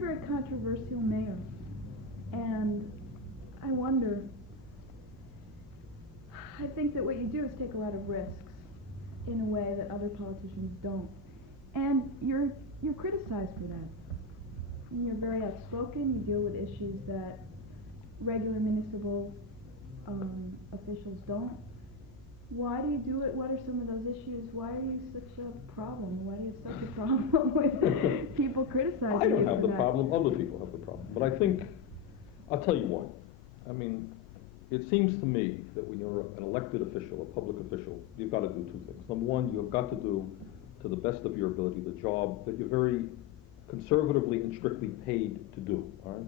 very controversial mayor, and I wonder, I think that what you do is take a lot of risks in a way that other politicians don't. And you're criticized for that. And you're very outspoken, you deal with issues that regular municipal officials don't. Why do you do it? What are some of those issues? Why are you such a problem? Why do you have such a problem with people criticizing you? I don't have the problem, other people have the problem. But I think, I'll tell you why. I mean, it seems to me that when you're an elected official, a public official, you've got to do two things. Number one, you've got to do, to the best of your ability, the job that you're very conservatively and strictly paid to do, all right?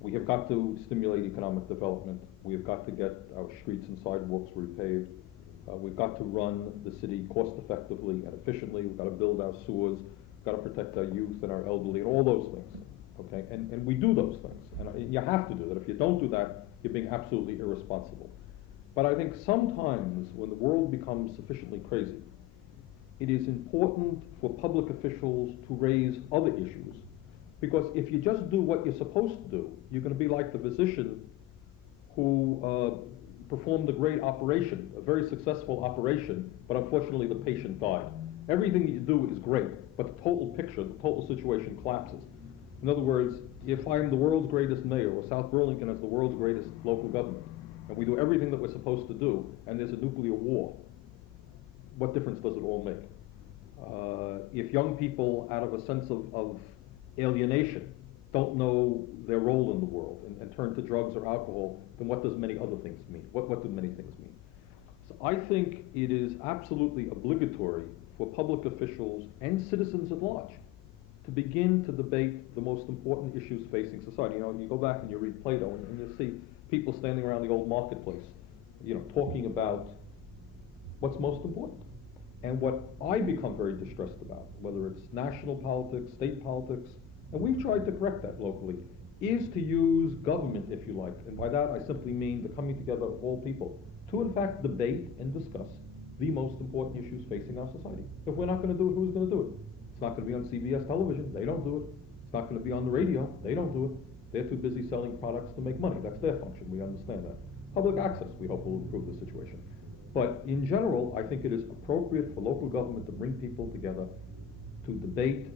We have got to stimulate economic development. We have got to get our streets and sidewalks repaved. We've got to run the city cost effectively and efficiently. We've got to build our sewers. We've got to protect our youth and our elderly and all those things, okay? And we do those things. And you have to do that. If you don't do that, you're being absolutely irresponsible. But I think sometimes when the world becomes sufficiently crazy, it is important for public officials to raise other issues. Because if you just do what you're supposed to do, you're going to be like the physician who performed a great operation, a very successful operation, but unfortunately the patient died. Everything that you do is great, but the total picture, the total situation collapses. In other words, if I'm the world's greatest mayor, or South Burlington has the world's greatest local government, and we do everything that we're supposed to do, and there's a nuclear war, what difference does it all make? If young people, out of a sense of alienation, don't know their role in the world and turn to drugs or alcohol, then what does many other things mean? What do many things mean? So I think it is absolutely obligatory for public officials and citizens at large to begin to debate the most important issues facing society. You know, you go back and you read Plato and you see people standing around the old marketplace, you know, talking about what's most important. And what I become very distressed about, whether it's national politics, state politics, and we've tried to correct that locally, is to use government, if you like, and by that I simply mean the coming together of all people, to in fact debate and discuss the most important issues facing our society. If we're not going to do it, who's going to do it? It's not going to be on CBS television, they don't do it. It's not going to be on the radio, they don't do it. They're too busy selling products to make money. That's their function, we understand that. Public access, we hope, will improve the situation. But in general, I think it is appropriate for local government to bring people together to debate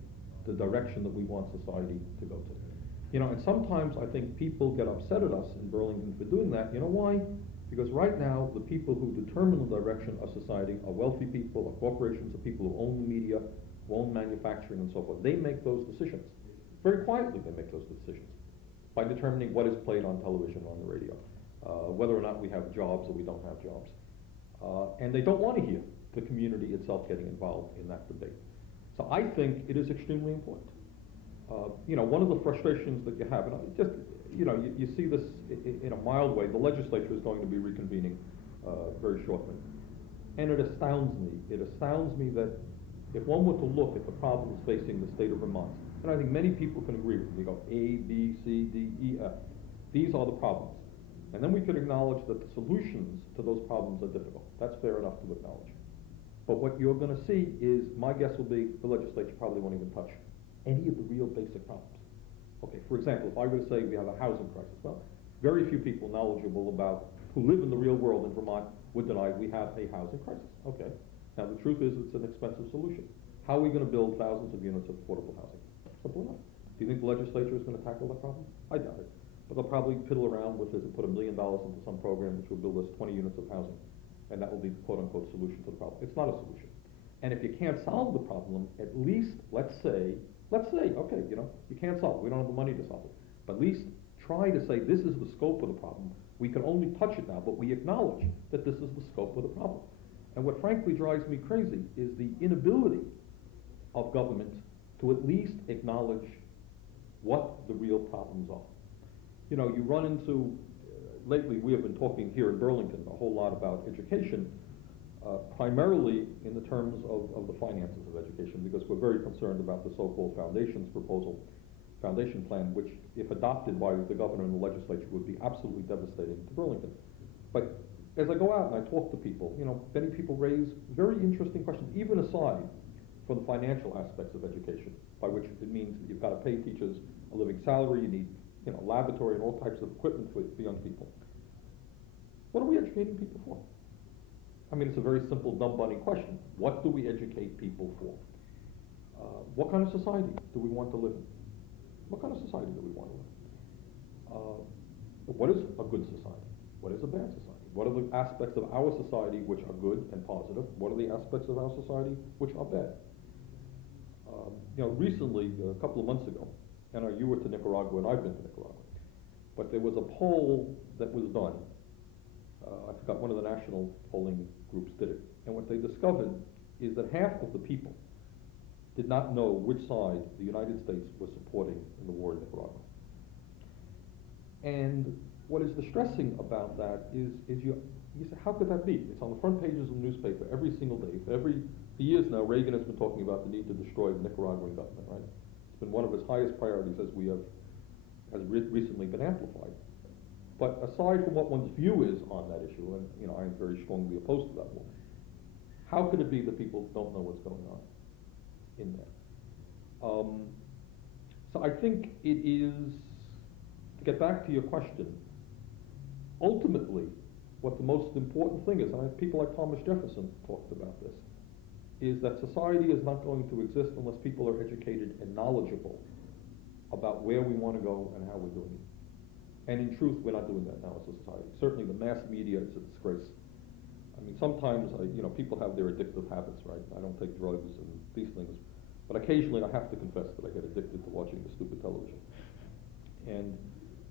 the direction that we want society to go to. You know, and sometimes I think people get upset at us in Burlington for doing that. You know why? Because right now, the people who determine the direction of society are wealthy people, are corporations, are people who own the media, who own manufacturing and so forth. They make those decisions. Very quietly they make those decisions by determining what is played on television or on the radio, whether or not we have jobs or we don't have jobs. And they don't want to hear the community itself getting involved in that debate. So I think it is extremely important. You know, one of the frustrations that you have, and just, you know, you see this in a mild way, the legislature is going to be reconvening very shortly. And it astounds me that if one were to look at the problems facing the state of Vermont, and I think many people can agree with me, you go A, B, C, D, E, F, these are the problems. And then we could acknowledge that the solutions to those problems are difficult. That's fair enough to acknowledge. But what you're going to see is, my guess will be, the legislature probably won't even touch any of the real basic problems. Okay, for example, if I were to say we have a housing crisis, well, very few people knowledgeable about, who live in the real world in Vermont, would deny we have a housing crisis. Okay, now the truth is it's an expensive solution. How are we going to build thousands of units of affordable housing? Simple enough. Do you think the legislature is going to tackle that problem? I doubt it. But they'll probably piddle around with it and put $1 million into some program which will build us 20 units of housing. And that will be the quote-unquote solution to the problem. It's not a solution. And if you can't solve the problem, at least, let's say, okay, you know, you can't solve it. We don't have the money to solve it. But at least try to say, this is the scope of the problem. We can only touch it now, but we acknowledge that this is the scope of the problem. And what frankly drives me crazy is the inability of government to at least acknowledge what the real problems are. You know, you run into, lately we have been talking here in Burlington a whole lot about education, primarily in the terms of the finances of education, because we're very concerned about the so-called foundation plan, which, if adopted by the governor and the legislature, would be absolutely devastating to Burlington. But as I go out and I talk to people, you know, many people raise very interesting questions, even aside from the financial aspects of education, by which it means that you've got to pay teachers a living salary, you need, laboratory and all types of equipment for young people. What are we educating people for? I mean, it's a very simple, dumb, bunny question. What do we educate people for? What kind of society do we want to live in? What kind of society do we want to live in? What is a good society? What is a bad society? What are the aspects of our society which are good and positive? What are the aspects of our society which are bad? Recently, a couple of months ago, and you were to Nicaragua and I've been to Nicaragua, but there was a poll that was done. I forgot, one of the national polling groups did it. And what they discovered is that half of the people did not know which side the United States was supporting in the war in Nicaragua. And what is distressing about that is you say, how could that be? It's on the front pages of the newspaper every single day. For years now, Reagan has been talking about the need to destroy the Nicaraguan government, right? It's been one of his highest priorities has recently been amplified. But aside from what one's view is on that issue, and I am very strongly opposed to that war, how could it be that people don't know what's going on in there? So I think it is, to get back to your question, ultimately, what the most important thing is, and people like Thomas Jefferson talked about this, is that society is not going to exist unless people are educated and knowledgeable about where we want to go and how we're doing it. And in truth, we're not doing that now as a society. Certainly the mass media is a disgrace. I mean, sometimes, people have their addictive habits, right? I don't take drugs and these things, but occasionally I have to confess that I get addicted to watching the stupid television. And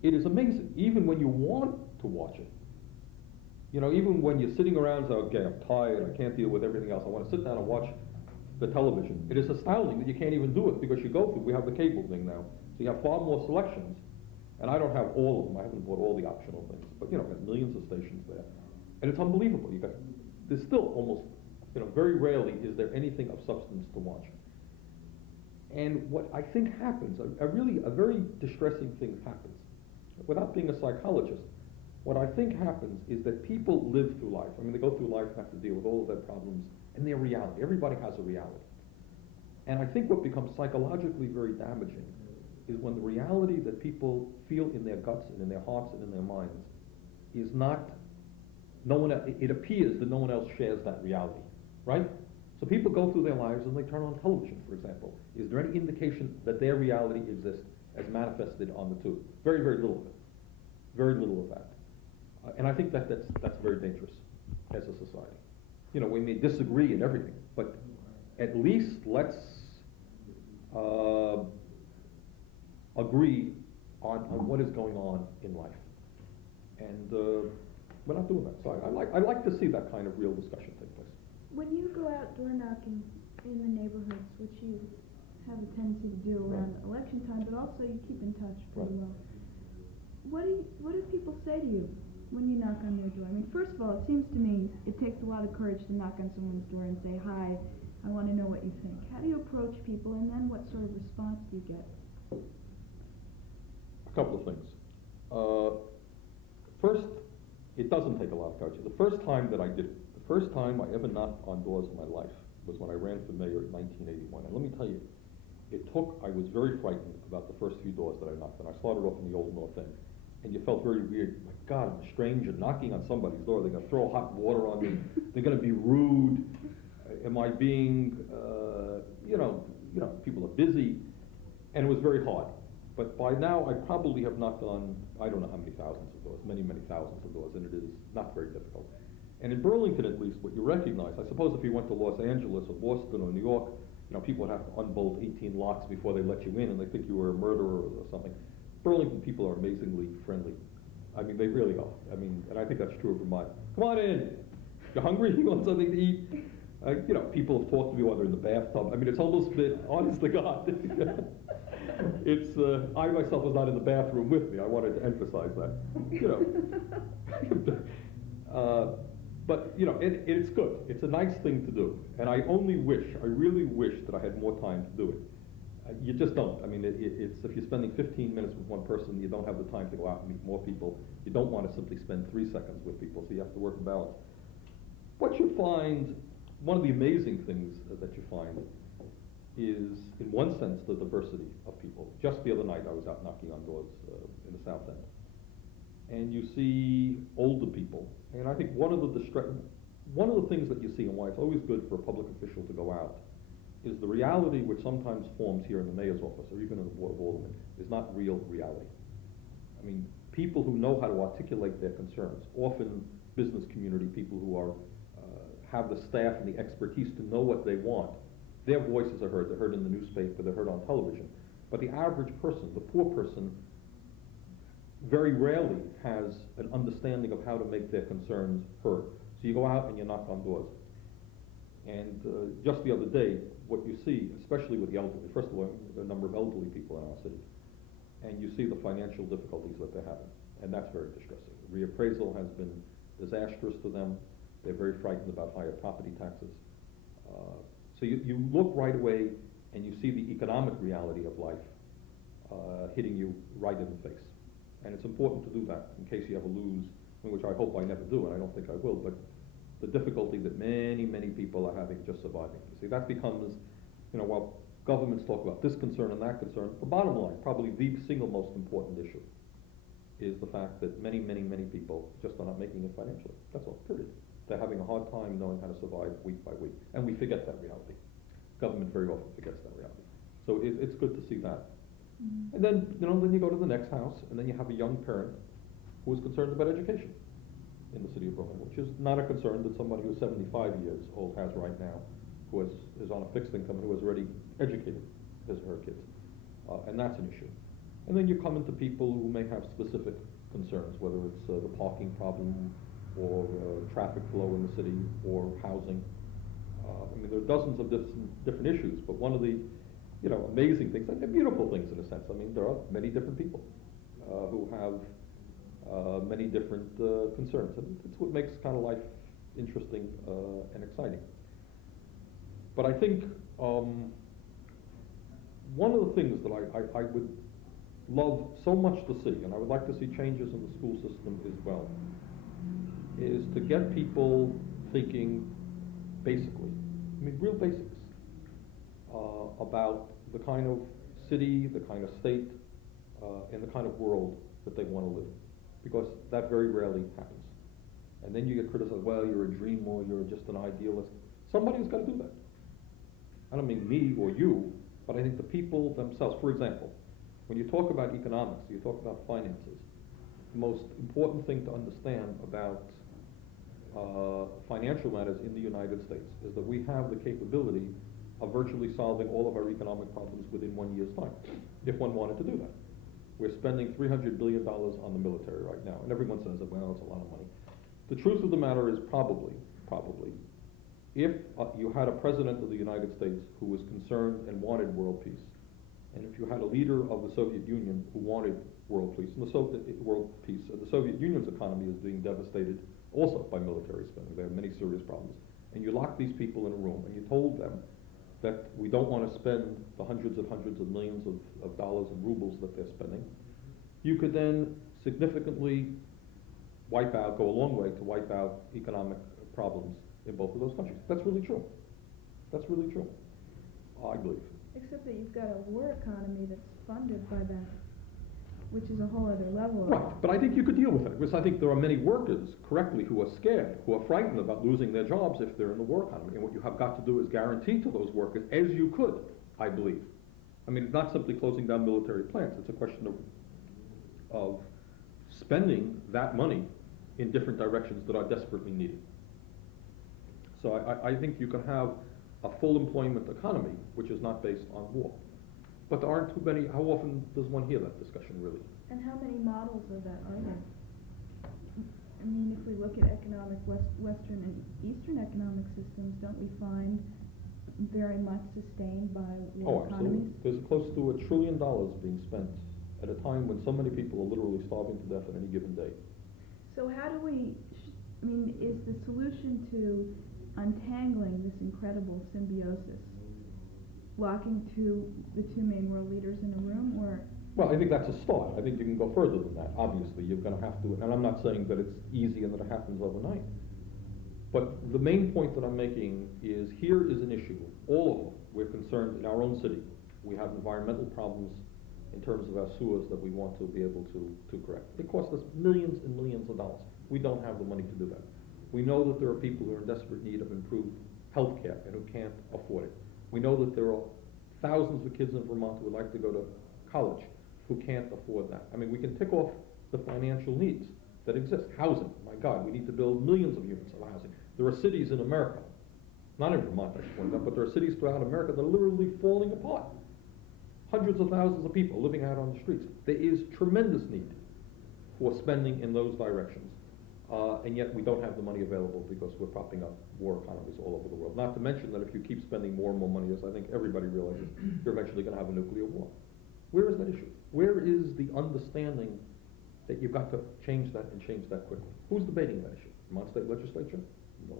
it is amazing, even when you want to watch it. Even when you're sitting around and say, okay, I'm tired, I can't deal with everything else, I want to sit down and watch the television. It is astounding that you can't even do it because we have the cable thing now, so you have far more selections. And I don't have all of them. I haven't bought all the optional things, but got millions of stations there, and it's unbelievable. There's still almost, very rarely is there anything of substance to watch. And what I think happens, a very distressing thing happens. Without being a psychologist, what I think happens is that people live through life. I mean, they go through life and have to deal with all of their problems and their reality. Everybody has a reality, and I think what becomes psychologically very damaging is when the reality that people feel in their guts and in their hearts and in their minds is not, it appears that no one else shares that reality, right? So people go through their lives and they turn on television, for example. Is there any indication that their reality exists as manifested on the tube? Very, very little of it. Very little of that. And I think that's very dangerous as a society. We may disagree in everything, but at least let's agree on what is going on in life. And we're not doing that. So I like to see that kind of real discussion take place. When you go out door knocking in the neighborhoods, which you have a tendency to do around election time, but also you keep in touch pretty well, what do people say to you when you knock on their door? I mean, first of all, it seems to me it takes a lot of courage to knock on someone's door and say, hi, I want to know what you think. How do you approach people, and then what sort of response do you get? A couple of things. First, it doesn't take a lot of courage. The first time that I did it, the first time I ever knocked on doors in my life was when I ran for mayor in 1981. And let me tell you, I was very frightened about the first few doors that I knocked on. I started off in the Old North End, and you felt very weird. My God, I'm a stranger knocking on somebody's door. They're going to throw hot water on me. They're going to be rude. Am I being, people are busy. And it was very hard. But by now, I probably have knocked on, I don't know how many thousands of doors, many, many thousands of doors, and it is not very difficult. And in Burlington, at least, what you recognize, I suppose if you went to Los Angeles or Boston or New York, people would have to unbolt 18 locks before they let you in, and they think you were a murderer or something. Burlington people are amazingly friendly. I mean, they really are. I mean, and I think that's true of Vermont. Come on in. You hungry? You want something to eat? People have talked to me while they're in the bathtub. I mean, it's almost been, honest to God. It's, I myself was not in the bathroom with me. I wanted to emphasize that. But, it's good. It's a nice thing to do. And I really wish that I had more time to do it. You just don't. I mean, it's if you're spending 15 minutes with one person, you don't have the time to go out and meet more people. You don't want to simply spend 3 seconds with people, so you have to work a balance. What you find, one of the amazing things that you find is, in one sense, the diversity of people. Just the other night, I was out knocking on doors in the South End, and you see older people, and I think one of the things that you see, and why it's always good for a public official to go out, is the reality which sometimes forms here in the mayor's office, or even in the Board of Aldermen, is not real reality. I mean, people who know how to articulate their concerns, often business community people who are have the staff and the expertise to know what they want, their voices are heard. They're heard in the newspaper, they're heard on television. But the average person, the poor person, very rarely has an understanding of how to make their concerns heard. So you go out and you knock on doors. And just the other day, what you see, especially with the elderly, first of all, there are a number of elderly people in our city, and you see the financial difficulties that they're having, and that's very distressing. Reappraisal has been disastrous to them. They're very frightened about higher property taxes. So you look right away and you see the economic reality of life hitting you right in the face. And it's important to do that in case you ever lose, which I hope I never do, and I don't think I will, but the difficulty that many, many people are having just surviving. You see, that becomes, while governments talk about this concern and that concern, the bottom line, probably the single most important issue, is the fact that many, many, many people just are not making it financially. That's all, period. They're having a hard time knowing how to survive week by week. And we forget that reality. Government very often forgets that reality. So it's good to see that. Mm-hmm. And then, then you go to the next house, and then you have a young parent who is concerned about education in the city of Brooklyn, which is not a concern that somebody who's 75 years old has right now, who is on a fixed income and who has already educated his or her kids. And that's an issue. And then you come into people who may have specific concerns, whether it's the parking problem, or traffic flow in the city, or housing. There are dozens of different issues, but one of the amazing things, and they're beautiful things in a sense. There are many different people who have many different concerns, and it's what makes kind of life interesting and exciting. But I think one of the things that I would love so much to see, and I would like to see changes in the school system as well, is to get people thinking basically, real basics, about the kind of city, the kind of state, and the kind of world that they want to live. Because that very rarely happens. And then you get criticized, well, you're a dreamer, you're just an idealist. Somebody's got to do that. I don't mean me or you, but I think the people themselves. For example, when you talk about economics, you talk about finances, the most important thing to understand about financial matters in the United States is that we have the capability of virtually solving all of our economic problems within 1 year's time, if one wanted to do that. We're spending $300 billion on the military right now, and everyone says that, well, it's a lot of money. The truth of the matter is probably, if you had a president of the United States who was concerned and wanted world peace, and if you had a leader of the Soviet Union who wanted world peace, and the Soviet Union's economy is being devastated also by military spending. They have many serious problems. And you lock these people in a room and you told them that we don't want to spend the hundreds of millions of dollars and rubles that they're spending, you could then significantly go a long way to wipe out economic problems in both of those countries. That's really true. That's really true, I believe. Except that you've got a war economy that's funded by that, which is a whole other level. Right, but I think you could deal with it, because I think there are many workers, correctly, who are scared, who are frightened about losing their jobs if they're in the war economy. And what you have got to do is guarantee to those workers, as you could, I believe. It's not simply closing down military plants. It's a question of spending that money in different directions that are desperately needed. So I think you can have a full employment economy, which is not based on war. But there aren't too many. How often does one hear that discussion, really? And how many models of that are there? If we look at Western and Eastern economic systems, don't we find very much sustained by war economies? Absolutely. There's close to $1 trillion being spent at a time when so many people are literally starving to death at any given day. So how do we, is the solution to untangling this incredible symbiosis locking the two main world leaders in a room, or? Well, I think that's a start. I think you can go further than that. Obviously, you're going to have to, and I'm not saying that it's easy and that it happens overnight. But the main point that I'm making is here is an issue, all of them, we're concerned in our own city. We have environmental problems in terms of our sewers that we want to be able to correct. It costs us millions and millions of dollars. We don't have the money to do that. We know that there are people who are in desperate need of improved health care and who can't afford it. We know that there are thousands of kids in Vermont who would like to go to college who can't afford that. I mean, we can tick off the financial needs that exist. Housing, my God, we need to build millions of units of housing. There are cities in America, not in Vermont, I should point out, but there are cities throughout America that are literally falling apart. Hundreds of thousands of people living out on the streets. There is tremendous need for spending in those directions. And yet we don't have the money available because we're propping up war economies all over the world. Not to mention that if you keep spending more and more money, as I think everybody realizes, you're eventually going to have a nuclear war. Where is that issue? Where is the understanding that you've got to change that and change that quickly? Who's debating that issue? Vermont State Legislature? No.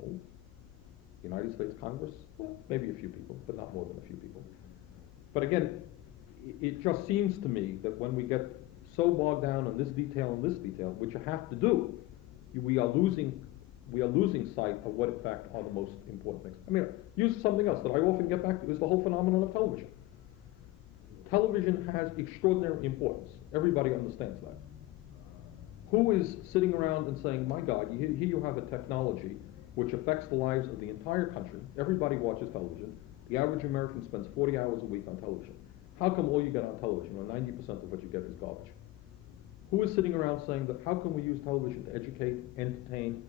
United States Congress? Well, maybe a few people, but not more than a few people. But again, it just seems to me that when we get so bogged down on this detail and this detail, which you have to do, we are losing sight of what in fact are the most important things. I mean, use something else that I often get back to is the whole phenomenon of television. Television has extraordinary importance. Everybody understands that. Who is sitting around and saying, my God, here you have a technology which affects the lives of the entire country. Everybody watches television. The average American spends 40 hours a week on television. How come all you get on television, or 90% of what you get, is garbage? Who is sitting around saying that how can we use television to educate, entertain,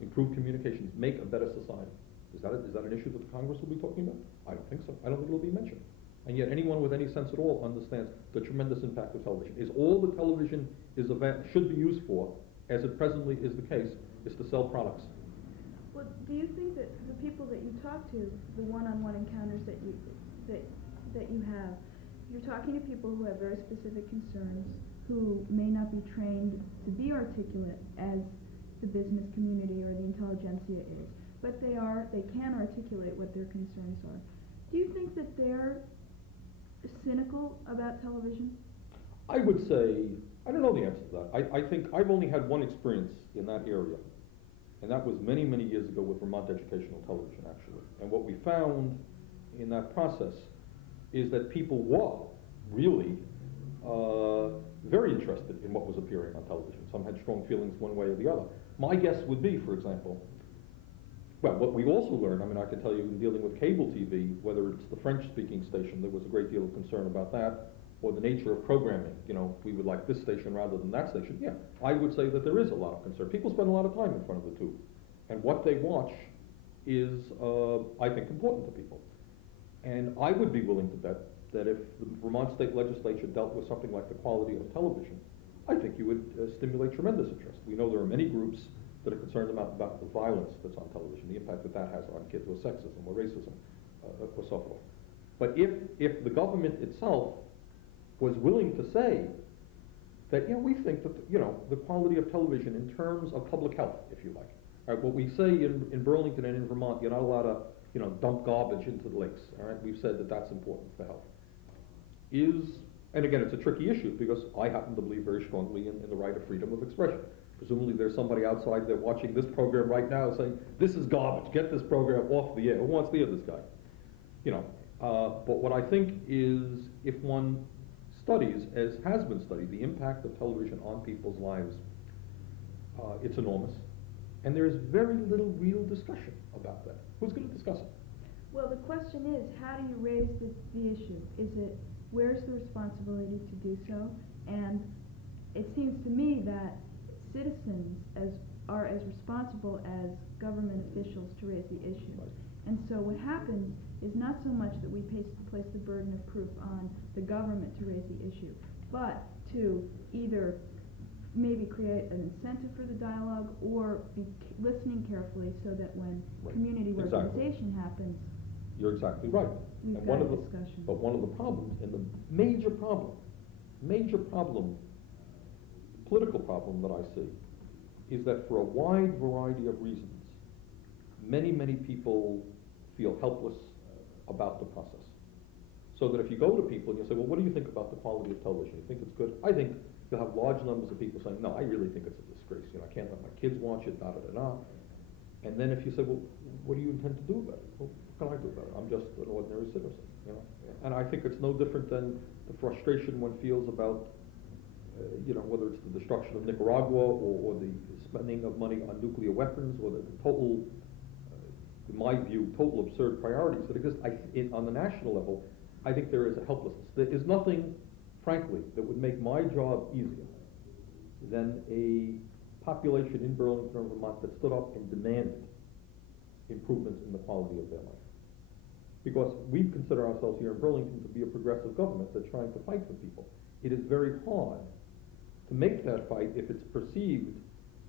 improve communications, make a better society? Is that an issue that the Congress will be talking about? I don't think so. I don't think it will be mentioned. And yet anyone with any sense at all understands the tremendous impact of television. Is all the television should be used for, as it presently is the case, is to sell products? Well, do you think that the people that you talk to, the one-on-one encounters that you have, you're talking to people who have very specific concerns, who may not be trained to be articulate as the business community or the intelligentsia is, but they can articulate what their concerns are. Do you think that they're cynical about television? I would say, I don't know the answer to that. I think I've only had one experience in that area, and that was many, many years ago with Vermont Educational Television, actually. And what we found in that process is that people were really very interested in what was appearing on television. Some had strong feelings one way or the other. My guess would be, for example, well, what we also learned, I mean, I can tell you in dealing with cable TV, whether it's the French-speaking station, there was a great deal of concern about that, or the nature of programming. You know, we would like this station rather than that station. Yeah, I would say that there is a lot of concern. People spend a lot of time in front of the tube, and what they watch is, I think, important to people. And I would be willing to bet that if the Vermont State Legislature dealt with something like the quality of television, I think you would stimulate tremendous interest. We know there are many groups that are concerned about the violence that's on television, the impact that has on kids, or sexism, or racism, or so forth. But if the government itself was willing to say that, we think that, the quality of television in terms of public health, if you like. All right, what we say in Burlington and in Vermont, you're not allowed to, dump garbage into the lakes. All right, we've said that that's important for health. And again, it's a tricky issue because I happen to believe very strongly in the right of freedom of expression. Presumably there's somebody outside there watching this program right now saying, this is garbage, get this program off the air. Who wants to hear this guy? But what I think is, if one studies, as has been studied, the impact of television on people's lives, it's enormous. And there's very little real discussion about that. Who's going to discuss it? Well, the question is, how do you raise the issue? Where's the responsibility to do so? And it seems to me that citizens are as responsible as government officials to raise the issue. Right. And so what happens is not so much that we place the burden of proof on the government to raise the issue, but to either maybe create an incentive for the dialogue or be listening carefully so that when community organization happens, you're exactly right. We've and got a discussion. But one of the problems, and the major problem, political problem that I see, is that for a wide variety of reasons, many, many people feel helpless about the process. So that if you go to people and you say, well, what do you think about the quality of television? You think it's good? I think you'll have large numbers of people saying, no, I really think it's a disgrace. I can't let my kids watch it, da-da-da-da. And then if you say, well, what do you intend to do about it? Well, what can I do about it? I'm just an ordinary citizen, you know? And I think it's no different than the frustration one feels about, you know, whether it's the destruction of Nicaragua or the spending of money on nuclear weapons or the total, in my view, total absurd priorities that exist. On the national level, I think there is a helplessness. There is nothing, frankly, that would make my job easier than a population in Burlington or Vermont that stood up and demanded improvements in the quality of their life. Because we consider ourselves here in Burlington to be a progressive government that's trying to fight for people. It is very hard to make that fight if it's perceived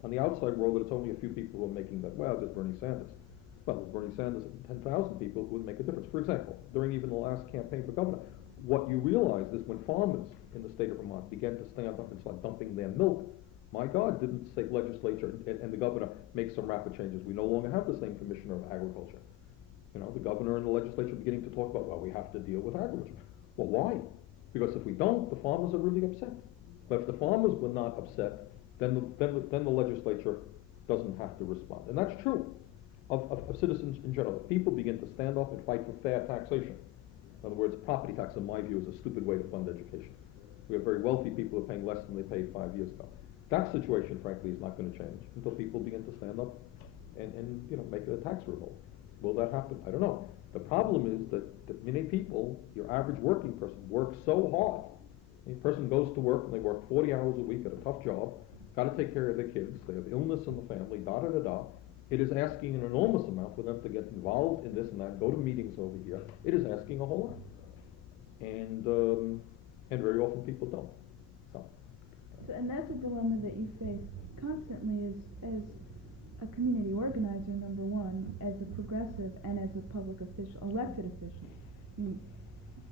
on the outside world that it's only a few people who are making that, well, there's Bernie Sanders. Well, there's Bernie Sanders and 10,000 people who would make a difference. For example, during even the last campaign for governor, what you realize is when farmers in the state of Vermont began to stand up and start dumping their milk, my God, didn't the state legislature and the governor make some rapid changes? We no longer have the same commissioner of agriculture. You know, the governor and the legislature beginning to talk about, well, we have to deal with agriculture. Well, why? Because if we don't, the farmers are really upset. But if the farmers were not upset, then the legislature doesn't have to respond. And that's true of citizens in general. If people begin to stand up and fight for fair taxation, in other words, property tax, in my view, is a stupid way to fund education. We have very wealthy people who are paying less than they paid 5 years ago. That situation, frankly, is not going to change until people begin to stand up and you know, make it a tax revolt. Will that happen? I don't know. The problem is that many people, your average working person, works so hard. A person goes to work and they work 40 hours a week at a tough job, got to take care of their kids, they have illness in the family, da-da-da-da. It is asking an enormous amount for them to get involved in this and that, go to meetings over here. It is asking a whole lot. And very often people don't. And that's a dilemma that you face constantly as a community organizer, number one, as a progressive, and as a public official, elected official.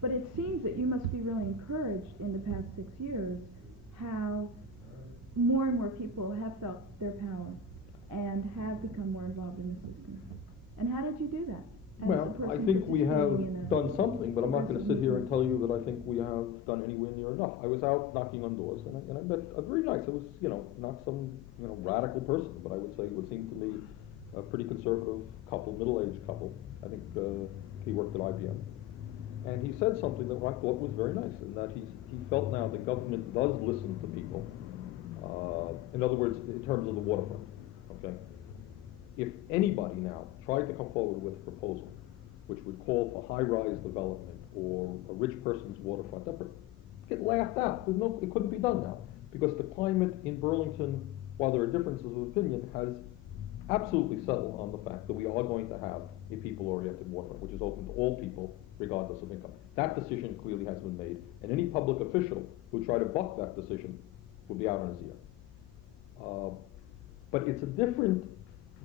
But it seems that you must be really encouraged in the past 6 years how more and more people have felt their power and have become more involved in the system. And how did you do that? Well, I think we have done something, but I'm not going to sit here and tell you that I think we have done anywhere near enough. I was out knocking on doors, and I met a very nice, it was, you know, not some, you know, radical person, but I would say it would seem to me a pretty conservative couple, middle-aged couple. I think he worked at IBM. And he said something that I thought was very nice, in that he felt now the government does listen to people. In other words, in terms of the waterfront, okay? If anybody now tried to come forward with a proposal which would call for high-rise development or a rich person's waterfront, that would get laughed out. It couldn't be done now, because the climate in Burlington, while there are differences of opinion, has absolutely settled on the fact that we are going to have a people-oriented waterfront, which is open to all people, regardless of income. That decision clearly has been made, and any public official who tried to buck that decision will be out on his ear. But it's a different.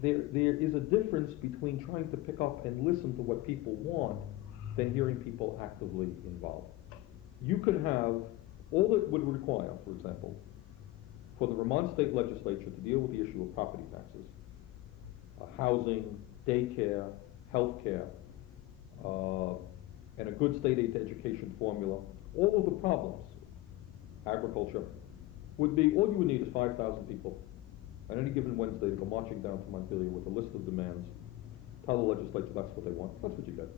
There is a difference between trying to pick up and listen to what people want than hearing people actively involved. You could have, all that would require, for example, for the Vermont State Legislature to deal with the issue of property taxes, housing, daycare, healthcare, and a good state aid to education formula, all of the problems, agriculture, would be, all you would need is 5,000 people on any given Wednesday to go marching down to Montpelier with a list of demands, tell the legislature that's what they want, that's what you get.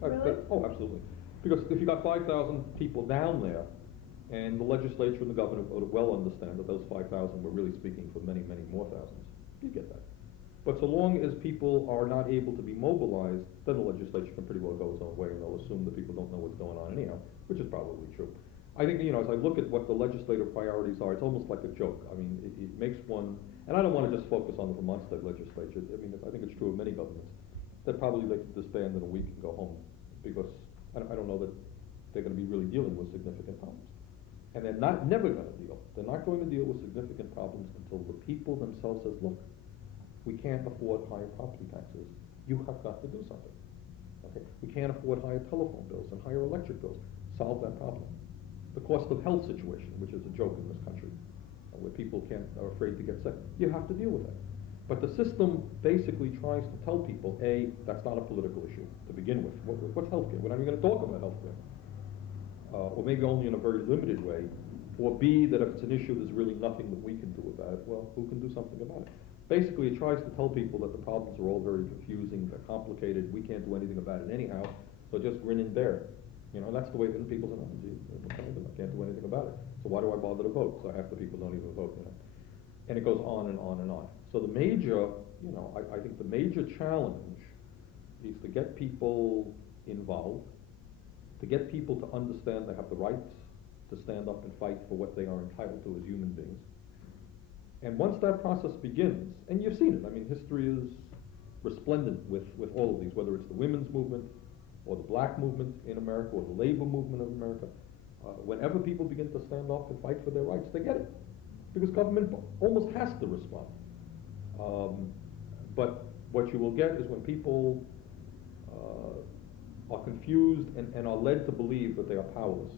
Really? Oh, absolutely. Because if you got 5,000 people down there, and the legislature and the governor would well understand that those 5,000 were really speaking for many, many more thousands, you get that. But so long as people are not able to be mobilized, then the legislature can pretty well go its own way, and they'll assume that people don't know what's going on anyhow, which is probably true. I think, you know, as I look at what the legislative priorities are, it's almost like a joke. I mean, it makes one, and I don't want to just focus on the Vermont State Legislature. I mean, I think it's true of many governments, that probably they could disband in a week and go home, because I don't know that they're going to be really dealing with significant problems. And they're never going to deal. They're not going to deal with significant problems until the people themselves says, look, we can't afford higher property taxes. You have got to do something. Okay? We can't afford higher telephone bills and higher electric bills. Solve that problem. The cost of health situation, which is a joke in this country, where people are afraid to get sick. You have to deal with it. But the system basically tries to tell people, A, that's not a political issue to begin with. What's healthcare? We're not even going to talk about healthcare. Or maybe only in a very limited way. Or B, that if it's an issue, there's really nothing that we can do about it. Well, who can do something about it? Basically, it tries to tell people that the problems are all very confusing, they're complicated, we can't do anything about it anyhow, so just grin and bear. You know, that's the way that people say, oh, gee, I can't do anything about it. So why do I bother to vote? So half the people don't even vote, you know. And it goes on and on and on. So the major, you know, I think the major challenge is to get people involved, to get people to understand they have the right to stand up and fight for what they are entitled to as human beings. And once that process begins, and you've seen it, I mean, history is resplendent with all of these, whether it's the women's movement, or the black movement in America, or the labor movement of America. Whenever people begin to stand up and fight for their rights, they get it. Because government almost has to respond. But what you will get is when people are confused and are led to believe that they are powerless,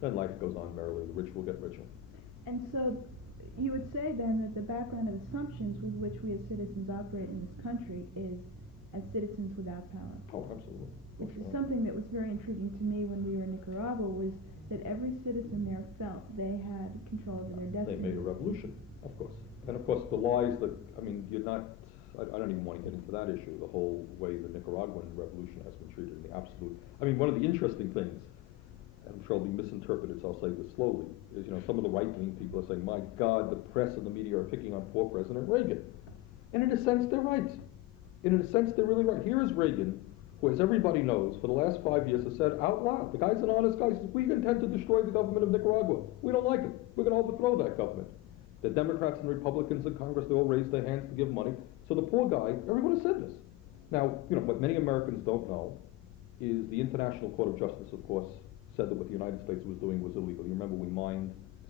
then life goes on merrily, the rich will get richer. And so you would say then that the background of assumptions with which we as citizens operate in this country is as citizens without power. Oh, absolutely. Which is something that was very intriguing to me when we were in Nicaragua, was that every citizen there felt they had control over their destiny. They made a revolution, of course. And of course the lies that, I mean, you're not, I don't even want to get into that issue, the whole way the Nicaraguan revolution has been treated in the absolute. I mean, one of the interesting things, I'm sure I'll be misinterpreted, so I'll say this slowly, is, you know, some of the right-wing people are saying, my God, the press and the media are picking on poor President Reagan. And in a sense, they're right. And in a sense, they're really right. Here is Reagan, who, as everybody knows, for the last 5 years has said out loud, the guy's an honest guy, he says, we intend to destroy the government of Nicaragua. We don't like it. We're going to overthrow that government. The Democrats and Republicans in Congress, they all raised their hands to give money. So the poor guy, everyone has said this. Now, you know, what many Americans don't know is the International Court of Justice, of course, said that what the United States was doing was illegal. You remember we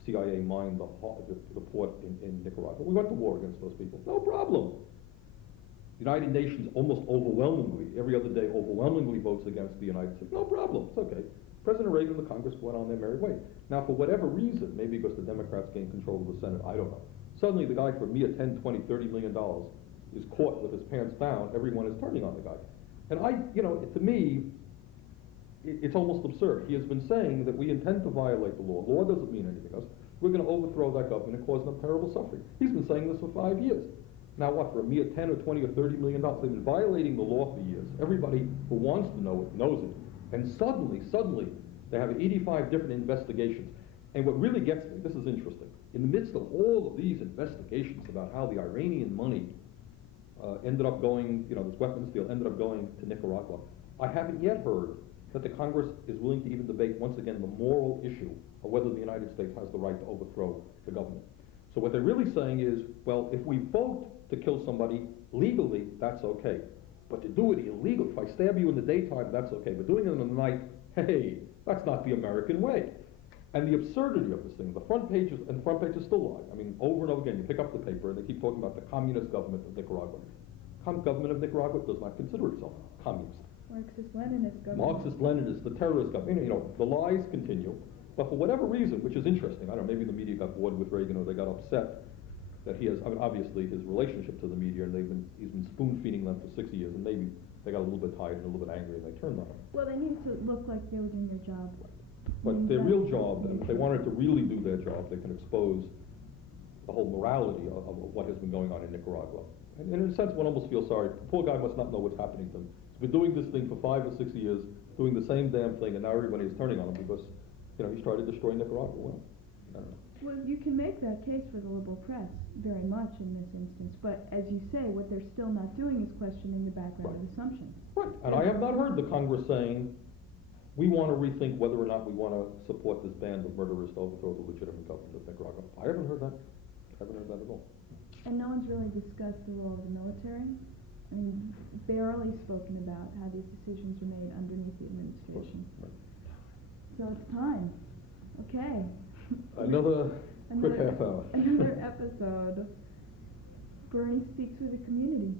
CIA mined the port in Nicaragua. We went to war against those people. No problem. The United Nations almost overwhelmingly, every other day, overwhelmingly votes against the United States. No problem, it's okay. President Reagan and the Congress went on their merry way. Now, for whatever reason, maybe because the Democrats gained control of the Senate, I don't know. Suddenly, the guy for mere $10, $20, $30 million is caught with his pants down. Everyone is turning on the guy. And you know, to me, it's almost absurd. He has been saying that we intend to violate the law. Law doesn't mean anything else. We're going to overthrow that government and cause them terrible suffering. He's been saying this for 5 years. Now what, for a mere 10 or 20 or $30 million? They've been violating the law for years. Everybody who wants to know it knows it. And suddenly, they have 85 different investigations. And what really gets me, this is interesting, in the midst of all of these investigations about how the Iranian money ended up going, you know, this weapons deal ended up going to Nicaragua, I haven't yet heard that the Congress is willing to even debate, once again, the moral issue of whether the United States has the right to overthrow the government. So what they're really saying is, well, if we vote to kill somebody legally, that's okay. But to do it illegal, if I stab you in the daytime, that's okay. But doing it in the night, hey, that's not the American way. And the absurdity of this thing, the front pages still lie. I mean, over and over again, you pick up the paper and they keep talking about the communist government of Nicaragua. Government of Nicaragua does not consider itself communist. Marxist-Leninist government. Marxist-Leninist, the terrorist government. You know, the lies continue. But for whatever reason, which is interesting, I don't know, maybe the media got bored with Reagan or they got upset that he has, I mean, obviously his relationship to the media, and he's been spoon-feeding them for 6 years, and maybe they got a little bit tired and a little bit angry and they turned on him. Well, they needed to look like they were doing their job. But their real job, and if they wanted to really do their job, they can expose the whole morality of what has been going on in Nicaragua. And in a sense, one almost feels sorry. The poor guy must not know what's happening to him. He's been doing this thing for 5 or 6 years, doing the same damn thing, and now everybody is turning on him because, you know, he's trying to destroy Nicaragua. Well, I don't know. Well, you can make that case for the liberal press very much in this instance, but as you say, what they're still not doing is questioning the background of assumptions. Right, and I have not heard the Congress saying, we want to rethink whether or not we want to support this band of murderers to overthrow the legitimate government of Nicaragua. I haven't heard that. I haven't heard that at all. And no one's really discussed the role of the military. I mean, barely spoken about how these decisions are made underneath the administration. Right. So it's time. Okay. Another quick half hour. Another episode. Bernie speaks with the community.